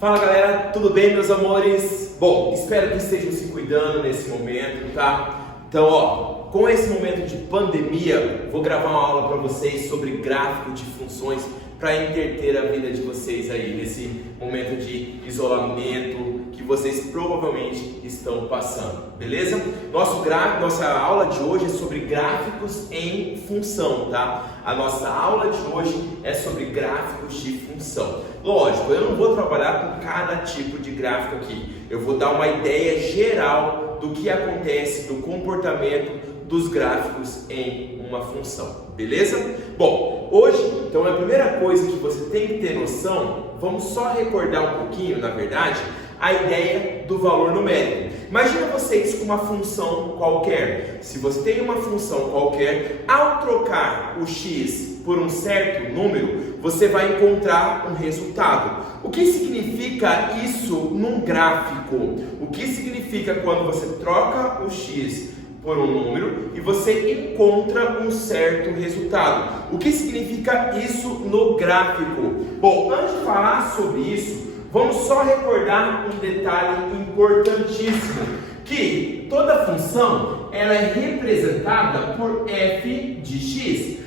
Fala galera, tudo bem meus amores? Bom, espero que estejam se cuidando nesse momento, tá? Então, com esse momento de pandemia, vou gravar uma aula para vocês sobre gráfico de funções para entreter a vida de vocês aí nesse momento de isolamento que vocês provavelmente estão passando, beleza? Nossa aula de hoje é sobre gráficos em função, tá? A nossa aula de hoje é sobre gráficos de função. Lógico, eu não vou trabalhar com cada tipo de gráfico aqui. Eu vou dar uma ideia geral do que acontece, do comportamento dos gráficos em uma função, beleza? Bom, hoje, então a primeira coisa que você tem que ter noção, vamos só recordar um pouquinho, na verdade, a ideia do valor numérico. Imagina vocês com uma função qualquer. Se você tem uma função qualquer, ao trocar o x por um certo número, você vai encontrar um resultado. O que significa isso num gráfico? O que significa quando você troca o x por um número e você encontra um certo resultado? O que significa isso no gráfico? Bom, antes de falar sobre isso, vamos só recordar um detalhe importantíssimo, que toda função ela é representada por f de x.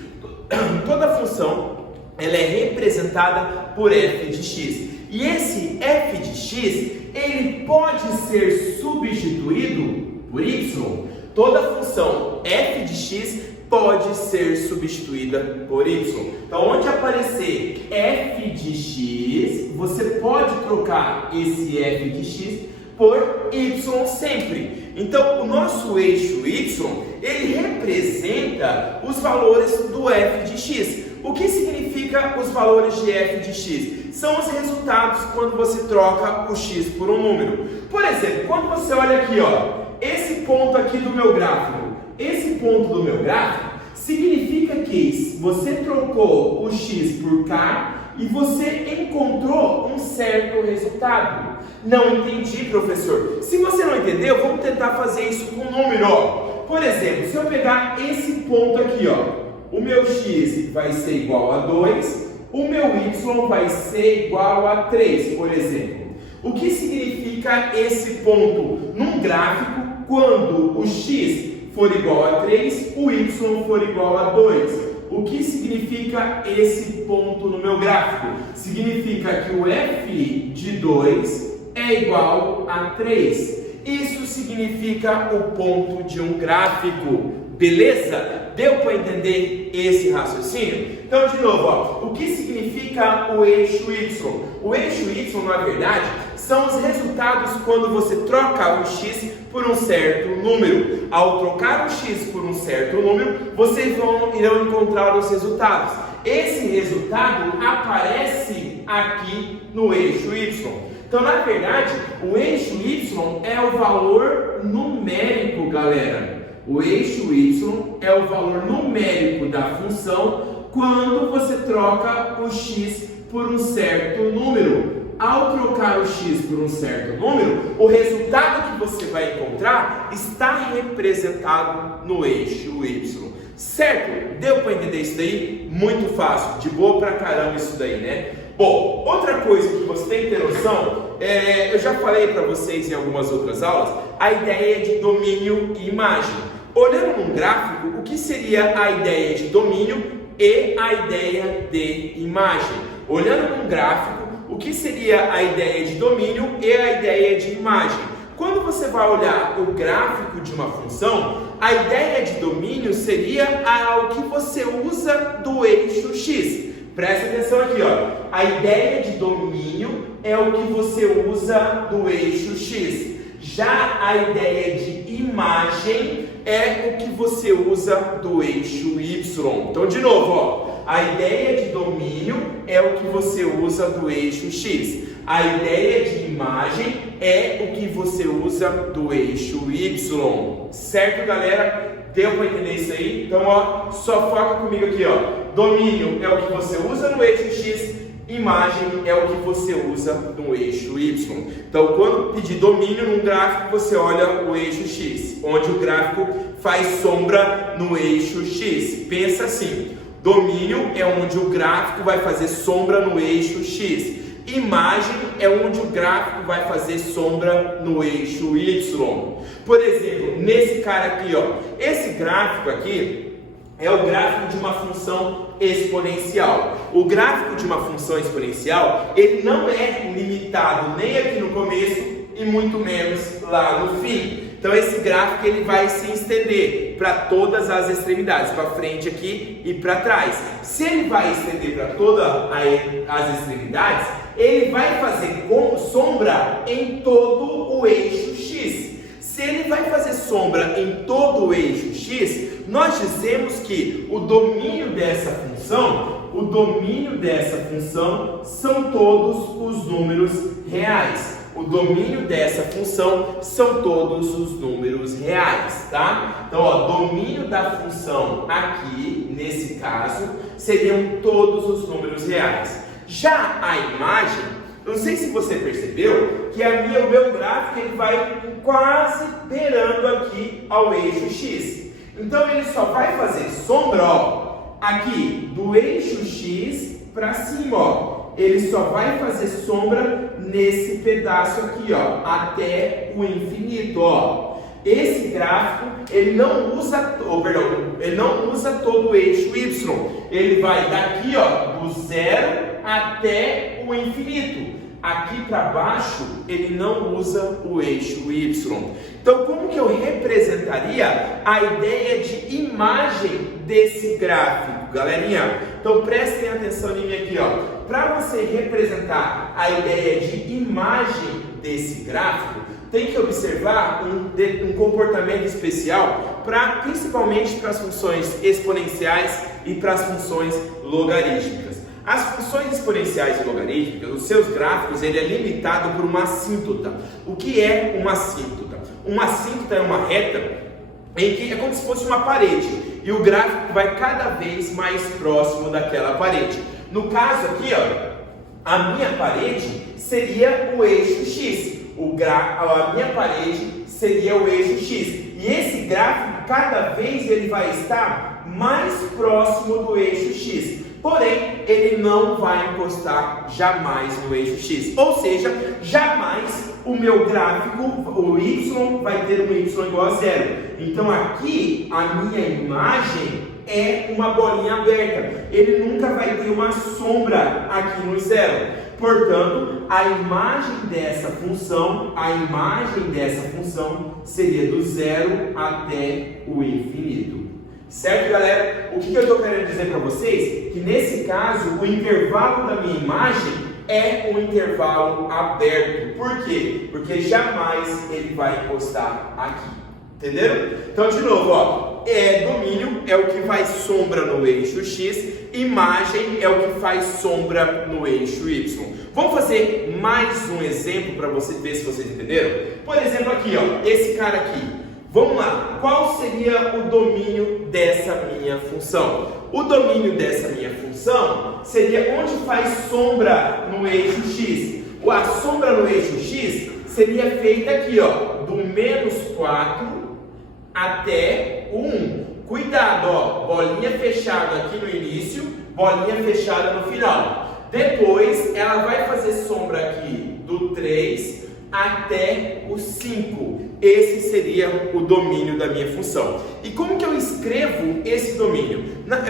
Toda função ela é representada por f de x. E esse f de x, ele pode ser substituído por y. Toda função f de x pode ser substituída por y. Então, onde aparecer f de x, você pode trocar esse f de x por y sempre. Então, o nosso eixo y, ele representa os valores do f de x. O que significa os valores de f de x? São os resultados quando você troca o x por um número. Por exemplo, quando você olha aqui, ó, esse ponto aqui do meu gráfico, significa que você trocou o x por k e você encontrou um certo resultado. Não entendi, professor. Se você não entendeu, vamos tentar fazer isso com um número, ó. Por exemplo, se eu pegar esse ponto aqui, ó, o meu x vai ser igual a 2, o meu y vai ser igual a 3, por exemplo. O que significa esse ponto num gráfico quando o x for igual a 3, o y for igual a 2? O que significa esse ponto no meu gráfico? Significa que o f de 2 é igual a 3. Isso significa o ponto de um gráfico. Beleza? Deu para entender esse raciocínio? Então, de novo, ó, o que significa o eixo y? O eixo y, na verdade, são os resultados quando você troca o x por um certo número. Ao trocar o x por um certo número, vocês irão encontrar os resultados. Esse resultado aparece aqui no eixo y. Então, na verdade, o eixo y é o valor numérico, galera. O eixo y é o valor numérico da função quando você troca o x por um certo número. Ao trocar o x por um certo número, o resultado que você vai encontrar está representado no eixo y. Certo? Deu para entender isso daí? Muito fácil, de boa pra caramba isso daí, né? Bom, outra coisa que você tem que ter noção, eu já falei para vocês em algumas outras aulas, a ideia de domínio e imagem. Olhando num gráfico, o que seria a ideia de domínio e a ideia de imagem? Olhando num gráfico, o que seria a ideia de domínio e a ideia de imagem? Quando você vai olhar o gráfico de uma função, a ideia de domínio seria o que você usa do eixo x. Presta atenção aqui, ó. A ideia de domínio é o que você usa do eixo x. Já a ideia de imagem é o que você usa do eixo y. Então, de novo, ó, a ideia de domínio é o que você usa do eixo x. A ideia de imagem é o que você usa do eixo y. Certo, galera? Deu para entender isso aí? Então, ó, só foca comigo aqui, ó. Domínio é o que você usa no eixo x, imagem é o que você usa no eixo y. Então, quando pedir domínio num gráfico, você olha o eixo x, onde o gráfico faz sombra no eixo x. Pensa assim, domínio é onde o gráfico vai fazer sombra no eixo x. Imagem é onde o gráfico vai fazer sombra no eixo Y. Por exemplo, nesse cara aqui, ó, esse gráfico aqui é o gráfico de uma função exponencial. O gráfico de uma função exponencial, ele não é limitado nem aqui no começo e muito menos lá no fim. Então esse gráfico ele vai se estender para todas as extremidades, para frente aqui e para trás. Se ele vai estender para todas as extremidades, ele vai fazer sombra em todo o eixo X. Se ele vai fazer sombra em todo o eixo X, nós dizemos que o domínio dessa função são todos os números reais. O domínio dessa função são todos os números reais, tá? Então, ó, domínio da função aqui, nesse caso, seriam todos os números reais. Já a imagem, não sei se você percebeu que o meu gráfico ele vai quase beirando aqui ao eixo X. Então, ele só vai fazer sombra, ó, aqui do eixo X para cima, ó. Ele só vai fazer sombra nesse pedaço aqui, ó, até o infinito, ó. Esse gráfico, ele não usa todo o eixo Y. Ele vai daqui, ó, do zero até o infinito. Aqui para baixo, ele não usa o eixo Y. Então, como que eu representaria a ideia de imagem desse gráfico, galerinha? Então, prestem atenção em mim aqui, ó. Para você representar a ideia de imagem desse gráfico, tem que observar um comportamento especial, principalmente para as funções exponenciais e para as funções logarítmicas. As funções exponenciais e logarítmicas, os seus gráficos, ele é limitado por uma assíntota. O que é uma assíntota? Uma assíntota é uma reta em que é como se fosse uma parede e o gráfico vai cada vez mais próximo daquela parede. No caso aqui, ó, a minha parede seria o eixo X. A minha parede seria o eixo X. E esse gráfico, cada vez ele vai estar mais próximo do eixo X. Porém, ele não vai encostar jamais no eixo X. Ou seja, jamais o meu gráfico, o Y, vai ter um Y igual a zero. Então aqui, a minha imagem é uma bolinha aberta. Ele nunca vai ter uma sombra aqui no zero. Portanto, a imagem dessa função seria do zero até o infinito. Certo, galera? O que eu estou querendo dizer para vocês? Que nesse caso, o intervalo da minha imagem é um intervalo aberto. Por quê? Porque jamais ele vai encostar aqui. Entenderam? Então, de novo, ó, domínio é o que faz sombra no eixo X, imagem é o que faz sombra no eixo Y. Vamos fazer mais um exemplo para você ver se vocês entenderam? Por exemplo, aqui, ó, esse cara aqui. Vamos lá, qual seria o domínio dessa minha função? O domínio dessa minha função seria onde faz sombra no eixo X. A sombra no eixo X seria feita aqui, ó, do -4 até o 1. Cuidado, ó, bolinha fechada aqui no início, bolinha fechada no final. Depois, ela vai fazer sombra aqui do 3 até o 5. Esse seria o domínio da minha função. E como que eu escrevo esse domínio?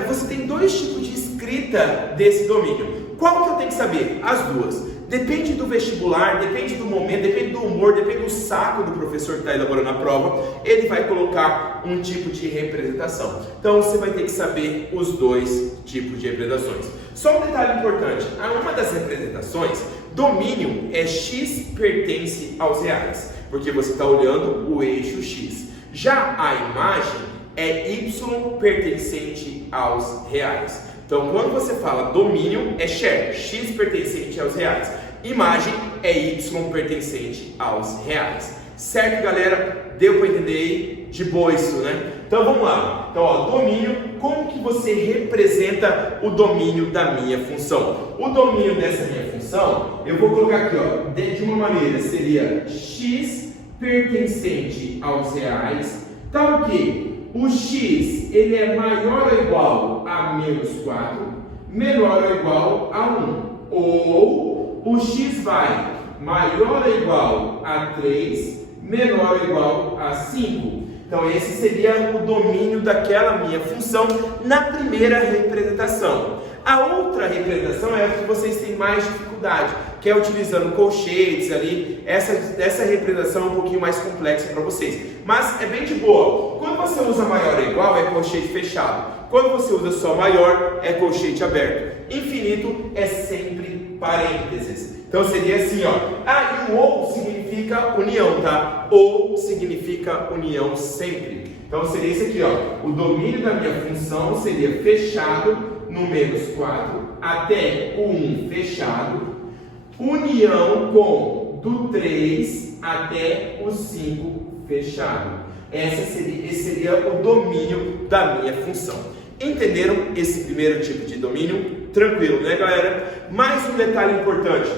Você tem dois tipos de escrita desse domínio. Qual que eu tenho que saber? As duas. Depende do vestibular, depende do momento, depende do humor, depende do saco do professor que está elaborando a prova. Ele vai colocar um tipo de representação. Então você vai ter que saber os dois tipos de representações. Só um detalhe importante: uma das representações, domínio é x pertence aos reais, porque você está olhando o eixo X. Já a imagem é y pertencente aos reais. Então, quando você fala domínio, é share, x pertencente aos reais. Imagem é y pertencente aos reais. Certo, galera? Deu para entender aí? De boa isso, né? Então, vamos lá. Então, ó, domínio, como que você representa o domínio da minha função? O domínio dessa minha função, eu vou colocar aqui, ó, de uma maneira, seria x pertencente aos reais, tá o quê? O x, ele é maior ou igual a -4, menor ou igual a 1. Ou o x vai maior ou igual a 3, menor ou igual a 5. Então esse seria o domínio daquela minha função na primeira representação. A outra representação é a que vocês têm mais dificuldade, que é utilizando colchetes ali. Essa representação é um pouquinho mais complexa para vocês, mas é bem de boa. Quando você usa maior ou igual, é colchete fechado. Quando você usa só maior, é colchete aberto. Infinito é sempre parênteses. Então seria assim, ó. E o ou significa união, tá? Ou significa união sempre. Então seria isso aqui, ó. O domínio da minha função seria fechado no menos 4 até o 1 fechado, união com do 3 até o 5 fechado. Esse seria o domínio da minha função. Entenderam esse primeiro tipo de domínio? Tranquilo, né, galera? Mais um detalhe importante: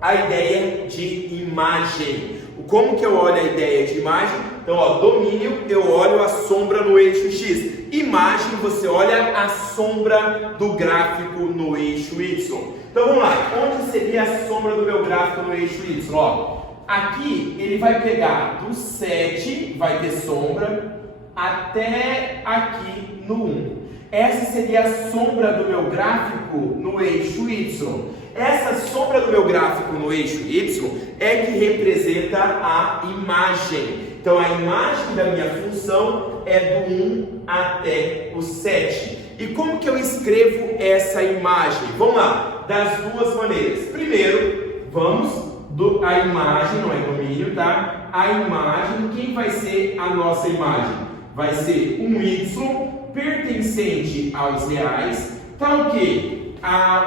a ideia de imagem. Como que eu olho a ideia de imagem? Então, ó, domínio, eu olho a sombra no eixo X. Imagem, você olha a sombra do gráfico no eixo Y. Então, vamos lá. Onde seria a sombra do meu gráfico no eixo Y? Ó, aqui, ele vai pegar do 7, vai ter sombra, até aqui no 1. Essa seria a sombra do meu gráfico no eixo Y. Essa sombra do meu gráfico no eixo Y é que representa a imagem. Então, a imagem da minha função é do 1 até o 7. E como que eu escrevo essa imagem? Vamos lá, das duas maneiras. Primeiro, a imagem, não é domínio, tá? A imagem, quem vai ser a nossa imagem? Vai ser um Y pertencente aos reais, tal que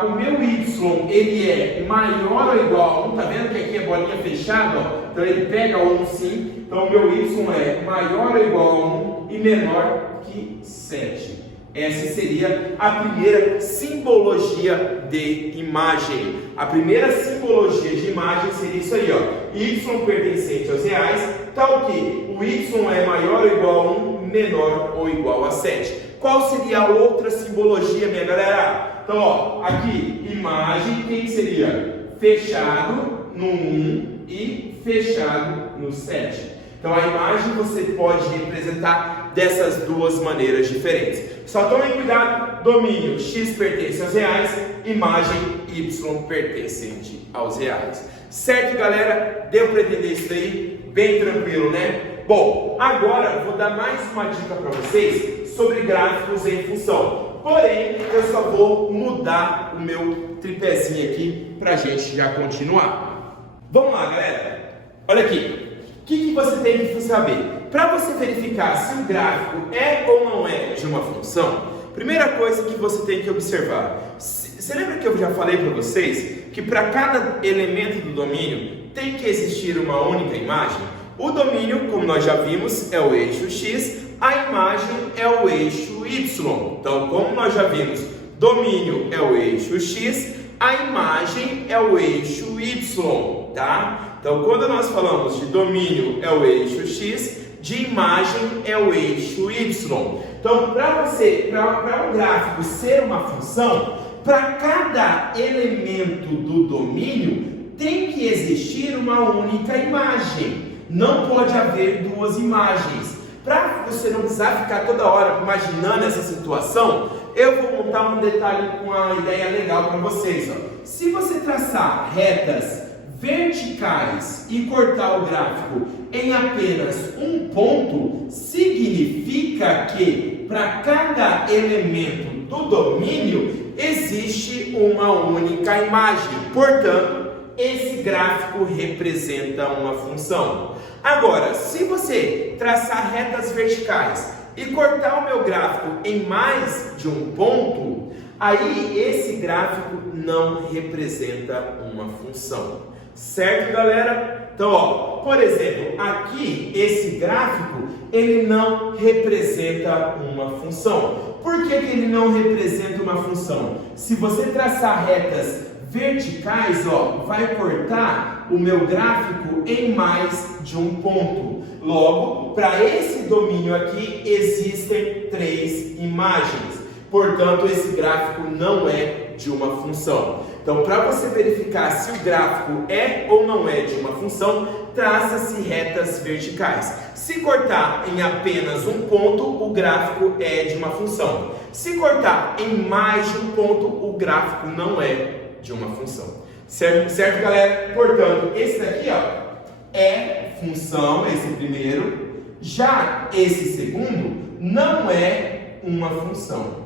o meu y ele é maior ou igual a 1, tá vendo que aqui é bolinha fechada, ó? Então ele pega 1 sim, então o meu y é maior ou igual a 1 e menor que 7. Essa seria a primeira simbologia de imagem. A primeira simbologia de imagem seria isso aí, ó. Y pertencente aos reais, tal que o y é maior ou igual a 1, menor ou igual a 7. Qual seria a outra simbologia, minha galera? Então, ó, aqui, imagem, quem seria? Fechado no 1 e fechado no 7. Então, a imagem você pode representar dessas duas maneiras diferentes. Só tomem cuidado, domínio x pertence aos reais, imagem y pertencente aos reais. Certo, galera? Deu para entender isso aí? Bem tranquilo, né? Bom, agora eu vou dar mais uma dica para vocês sobre gráficos em função. Porém, eu só vou mudar o meu tripézinho aqui para a gente já continuar. Vamos lá, galera. Olha aqui. O que você tem que saber? Para você verificar se o gráfico é ou não é de uma função, primeira coisa que você tem que observar. Você lembra que eu já falei para vocês que para cada elemento do domínio tem que existir uma única imagem? O domínio, como nós já vimos, é o eixo X, a imagem é o eixo Y. Então, como nós já vimos, domínio é o eixo X, a imagem é o eixo Y, tá? Então, quando nós falamos de domínio é o eixo X, de imagem é o eixo Y. Então, para um gráfico ser uma função, para cada elemento do domínio tem que existir uma única imagem. Não pode haver duas imagens. Para você não precisar ficar toda hora imaginando essa situação, eu vou montar um detalhe com uma ideia legal para vocês. Ó. Se você traçar retas verticais e cortar o gráfico em apenas um ponto, significa que para cada elemento do domínio existe uma única imagem. Portanto, esse gráfico representa uma função. Agora, se você traçar retas verticais e cortar o meu gráfico em mais de um ponto, aí esse gráfico não representa uma função. Certo, galera? Então, ó, por exemplo, aqui esse gráfico ele não representa uma função. Por que ele não representa uma função? Se você traçar retas verticais, ó, vai cortar o meu gráfico em mais de um ponto. Logo, para esse domínio aqui existem 3 imagens. Portanto, esse gráfico não é de uma função. Então, para você verificar se o gráfico é ou não é de uma função, traça-se retas verticais. Se cortar em apenas um ponto, o gráfico é de uma função. Se cortar em mais de um ponto, o gráfico não é de uma função. Certo, galera? Portanto, esse daqui, ó, é função, esse primeiro. Já esse segundo não é uma função.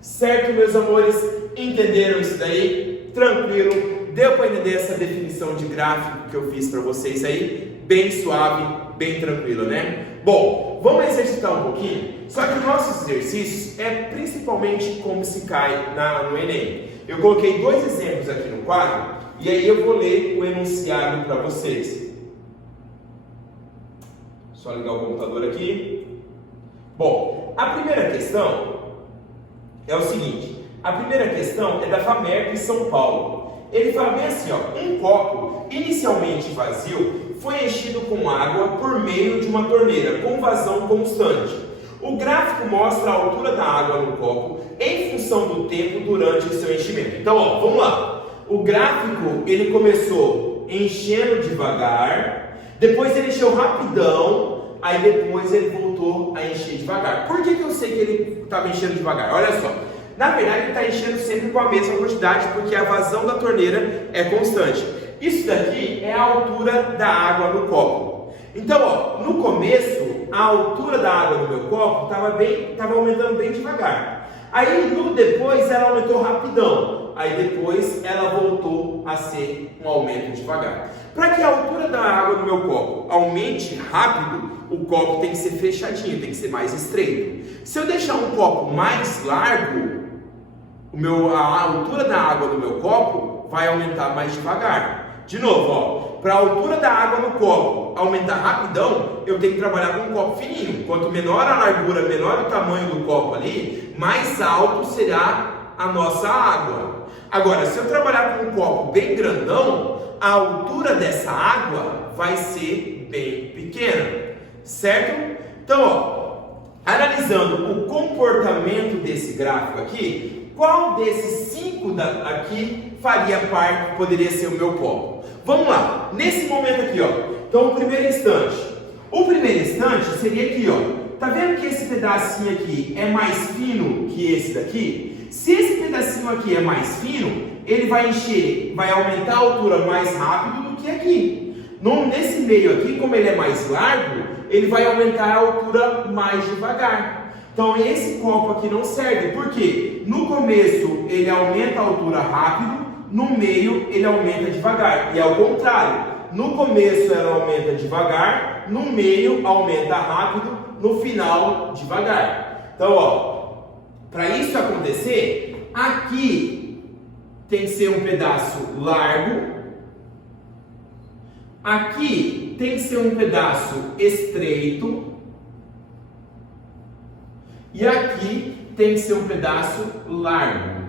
Certo, meus amores? Entenderam isso daí? Tranquilo? Deu para entender essa definição de gráfico que eu fiz para vocês aí? Bem suave, bem tranquilo, né? Bom, vamos exercitar um pouquinho. Só que nossos exercícios é principalmente como se cai no Enem. Eu coloquei 2 exemplos aqui no quadro e aí eu vou ler o enunciado para vocês. Só ligar o computador aqui. Bom, a primeira questão é o seguinte. A primeira questão é da FAMERP São Paulo. Ele fala bem assim, ó. Um copo inicialmente vazio foi enchido com água por meio de uma torneira com vazão constante. O gráfico mostra a altura da água no copo em função do tempo durante o seu enchimento. Então, ó, vamos lá. O gráfico, ele começou enchendo devagar, depois ele encheu rapidão, aí depois ele voltou a encher devagar. Por que eu sei que ele estava enchendo devagar? Olha só. Na verdade, ele está enchendo sempre com a mesma quantidade, porque a vazão da torneira é constante. Isso daqui é a altura da água no copo. Então, ó, no começo, a altura da água no meu copo estava aumentando bem devagar. Aí, depois, ela aumentou rapidão. Aí, depois, ela voltou a ser um aumento devagar. Para que a altura da água no meu copo aumente rápido, o copo tem que ser fechadinho, tem que ser mais estreito. Se eu deixar um copo mais largo, a altura da água no meu copo vai aumentar mais devagar. De novo, ó, para a altura da água no copo aumentar rapidão, eu tenho que trabalhar com um copo fininho. Quanto menor a largura, menor o tamanho do copo ali, mais alto será a nossa água. Agora, se eu trabalhar com um copo bem grandão, a altura dessa água vai ser bem pequena, certo? Então, ó, analisando o comportamento desse gráfico aqui, qual desses 5 aqui faria parte, poderia ser o meu copo? Vamos lá, nesse momento aqui, ó. Então, o primeiro instante seria aqui, ó. Tá vendo que esse pedacinho aqui é mais fino que esse daqui? Se esse pedacinho aqui é mais fino, ele vai aumentar a altura mais rápido do que aqui. Nesse meio aqui, como ele é mais largo, ele vai aumentar a altura mais devagar. Então, esse copo aqui não serve. Por quê? No começo, ele aumenta a altura rápido, no meio, ele aumenta devagar. E ao contrário, no começo, ela aumenta devagar, no meio, aumenta rápido, no final, devagar. Então, ó, para isso acontecer, aqui tem que ser um pedaço largo, aqui tem que ser um pedaço estreito, e aqui tem que ser um pedaço largo.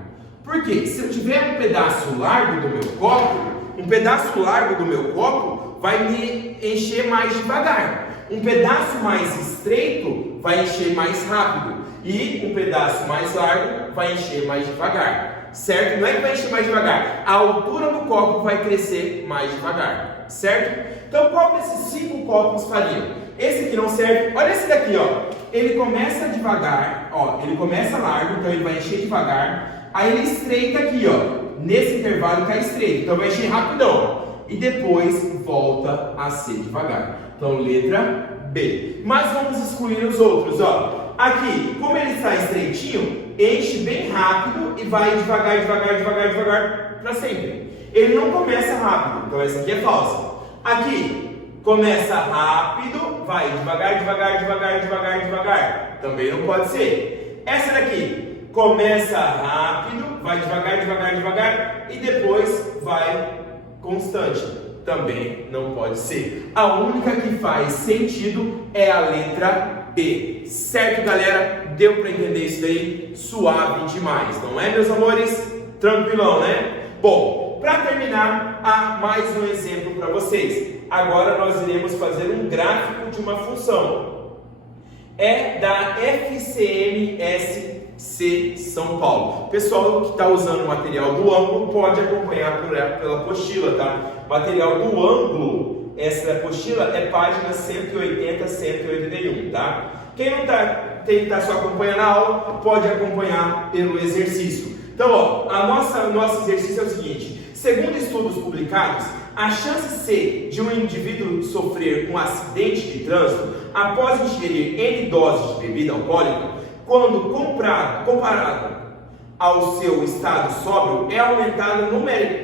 Por quê? Se eu tiver um pedaço largo do meu copo, um pedaço largo do meu copo vai me encher mais devagar. Um pedaço mais estreito vai encher mais rápido. E um pedaço mais largo vai encher mais devagar. Certo? Não é que vai encher mais devagar. A altura do copo vai crescer mais devagar. Certo? Então, qual desses 5 copos fariam? Esse aqui não serve. Olha esse daqui, ó. Ele começa devagar, ó. Ele começa largo, então ele vai encher devagar. Aí ele estreita aqui, ó. Nesse intervalo está estreito, então vai encher rapidão. E depois volta a ser devagar. Então, letra B. Mas vamos excluir os outros, ó. Aqui, como ele está estreitinho, enche bem rápido e vai devagar, devagar, devagar, devagar para sempre. Ele não começa rápido, então essa aqui é falsa. Aqui, começa rápido, vai devagar, devagar, devagar, devagar, devagar. Também não pode ser. Essa daqui, começa rápido, vai devagar, devagar, devagar e depois vai constante. Também não pode ser. A única que faz sentido é a letra B. Certo, galera? Deu para entender isso daí? Suave demais, não é, meus amores? Tranquilão, né? Bom, para terminar, mais um exemplo para vocês. Agora nós iremos fazer um gráfico de uma função. É da FCMS C, São Paulo. Pessoal que está usando o material do ângulo pode acompanhar pela apostila, tá? Material do ângulo, essa apostila é página 180 a 181, tá? Quem não tem que estar só acompanhando a aula, pode acompanhar pelo exercício. Então, ó, nosso exercício é o seguinte: segundo estudos publicados, a chance C de um indivíduo sofrer um acidente de trânsito após ingerir N doses de bebida alcoólica, quando comparado ao seu estado sóbrio, é aumentada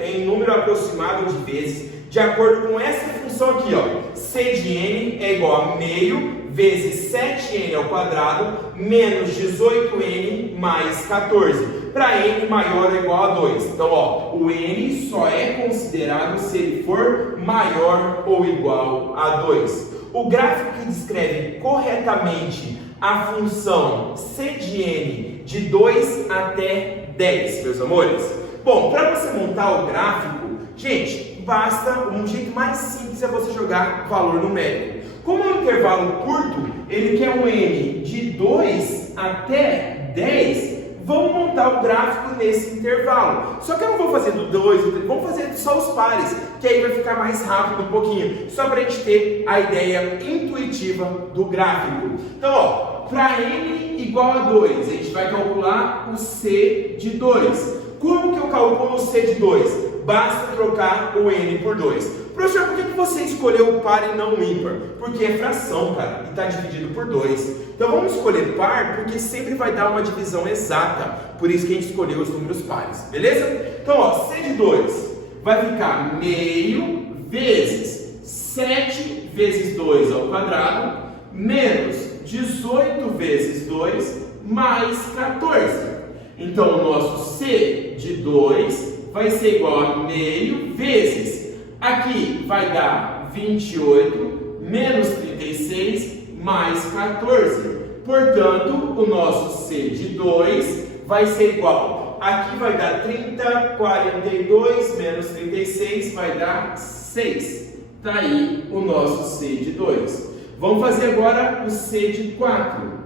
em número aproximado de vezes, de acordo com essa função aqui, ó. C de N é igual a meio vezes 7N ao quadrado menos 18N mais 14. Para N maior ou igual a 2. Então, ó, o N só é considerado se ele for maior ou igual a 2. O gráfico que descreve corretamente a função C de N de 2 até 10, meus amores. Bom, para você montar o gráfico, gente, basta um jeito mais simples é você jogar valor numérico. Como é um intervalo curto, ele quer um N de 2 até 10, vamos montar o gráfico nesse intervalo. Só que eu não vou fazer do 2, do 3, vamos fazer só os pares, que aí vai ficar mais rápido um pouquinho, só para a gente ter a ideia intuitiva do gráfico. Então, ó, para N igual a 2, a gente vai calcular o C de 2. Como que eu calculo o C de 2? Basta trocar o N por 2. Professor, por que você escolheu o par e não o ímpar? Porque é fração, cara, e está dividido por 2. Então vamos escolher par, porque sempre vai dar uma divisão exata. Por isso que a gente escolheu os números pares, beleza? Então, ó, C de 2 vai ficar meio vezes 7 vezes 2 ao quadrado, menos 18 vezes 2, mais 14. Então, o nosso C de 2 vai ser igual a meio vezes, aqui vai dar 28, menos 36, mais 14. Portanto, o nosso C de 2 vai ser igual, aqui vai dar 30, 42, menos 36, vai dar 6. Está aí o nosso C de 2. Vamos fazer agora o C de 4.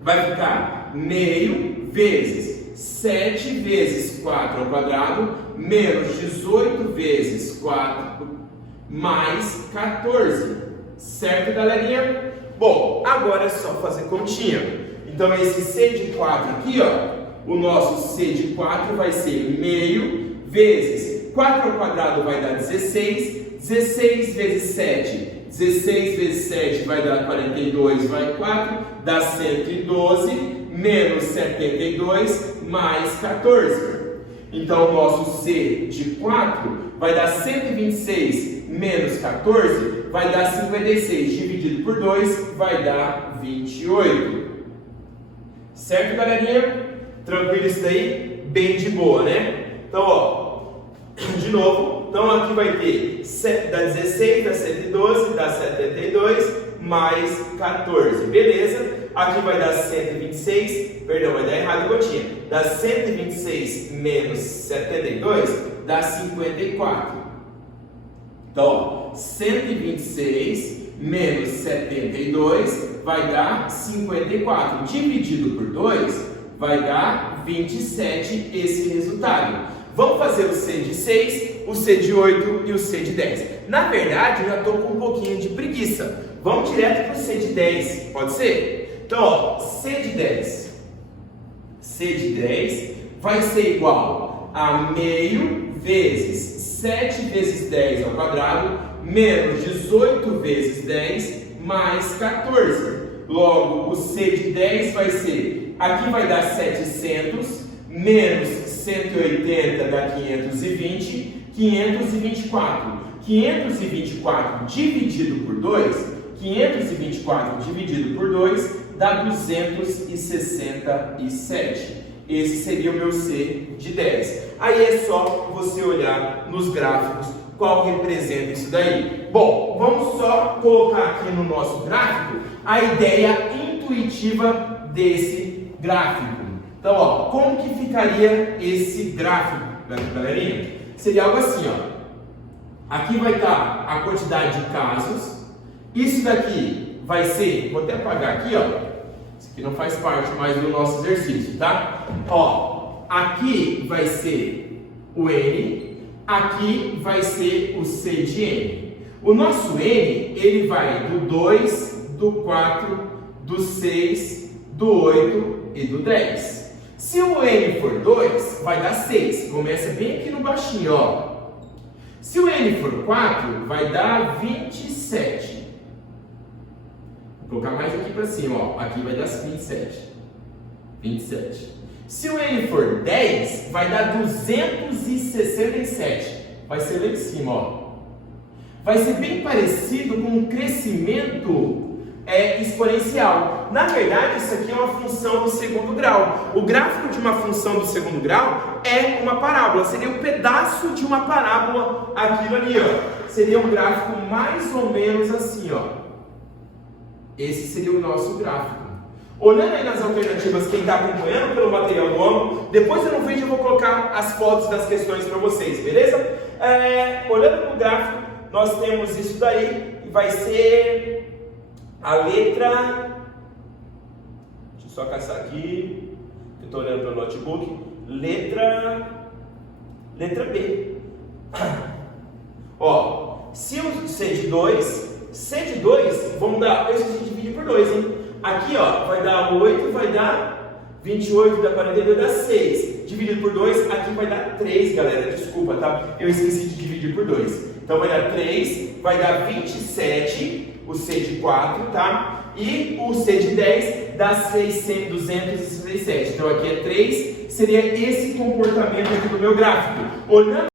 Vai ficar meio vezes 7 vezes 4 ao quadrado, menos 18 vezes 4, mais 14. Certo, galerinha? Bom, agora é só fazer continha. Então, esse C de 4 aqui, ó, o nosso C de 4 vai ser meio vezes 4 ao quadrado vai dar 16, 16 vezes 7, 16 vezes 7 vai dar 42, vai 4, dá 112, menos 72, mais 14. Então, o nosso C de 4 vai dar 126 menos 14, vai dar 56, dividido por 2, vai dar 28. Certo, galerinha? Tranquilo isso daí? Bem de boa, né? Então, ó, de novo, então aqui vai ter dá 16, dá 112, dá 72, mais 14, beleza? Aqui vai dar 126, perdão, vai dar errado a continha, dá 126 menos 72, dá 54. Então, ó, 126 menos 72 vai dar 54, dividido por 2 vai dar 27 esse resultado. Vamos fazer o C de 6, o C de 8 e o C de 10. Na verdade, eu já estou com um pouquinho de preguiça. Vamos direto para o C de 10, pode ser? Então, ó, C de 10. C de 10 vai ser igual a meio vezes 7 vezes 10 ao quadrado, menos 18 vezes 10, mais 14. Logo, o C de 10 vai ser, aqui vai dar 700, menos 180 dá 520, 524. 524 dividido por 2, 524 dividido por 2 dá 267. Esse seria o meu C de 10. Aí é só você olhar nos gráficos qual representa isso daí. Bom, vamos só colocar aqui no nosso gráfico a ideia intuitiva desse gráfico. Então, ó, como que ficaria esse gráfico, galerinha? Seria algo assim, ó. Aqui vai estar a quantidade de casos. Isso daqui vai ser, vou até apagar aqui, ó. Isso aqui não faz parte mais do nosso exercício, tá? Ó, aqui vai ser o N, aqui vai ser o C de N. O nosso N, ele vai do 2, do 4, do 6, do 8 e do 10. Se o N for 2, vai dar 6. Começa bem aqui no baixinho, ó. Se o N for 4, vai dar 27. Vou colocar mais aqui para cima, ó. Aqui vai dar 27. 27. Se o N for 10, vai dar 267. Vai ser lá em cima, ó. Vai ser bem parecido com um crescimento exponencial. Na verdade, isso aqui é uma função do segundo grau. O gráfico de uma função do segundo grau é uma parábola. Seria um pedaço de uma parábola aquilo ali, ó. Seria um gráfico mais ou menos assim, ó. Esse seria o nosso gráfico. Olhando aí nas alternativas, quem está acompanhando pelo material do ângulo, depois no vídeo eu vou colocar as fotos das questões para vocês, beleza? Olhando no gráfico, nós temos isso daí, e vai ser a letra... Deixa eu só caçar aqui, eu estou olhando pelo notebook. Letra B. Ó, se o C de 2, vamos dar, a gente divide por 2, hein? Aqui, ó, vai dar 8, vai dar 28, dá 42, dá 6. Dividido por 2, aqui vai dar 3, galera. Desculpa, tá? Eu esqueci de dividir por 2. Então vai dar 3, vai dar 27, o C de 4, tá? E o C de 10 dá 267. Então aqui é 3, seria esse comportamento aqui do meu gráfico. Olhando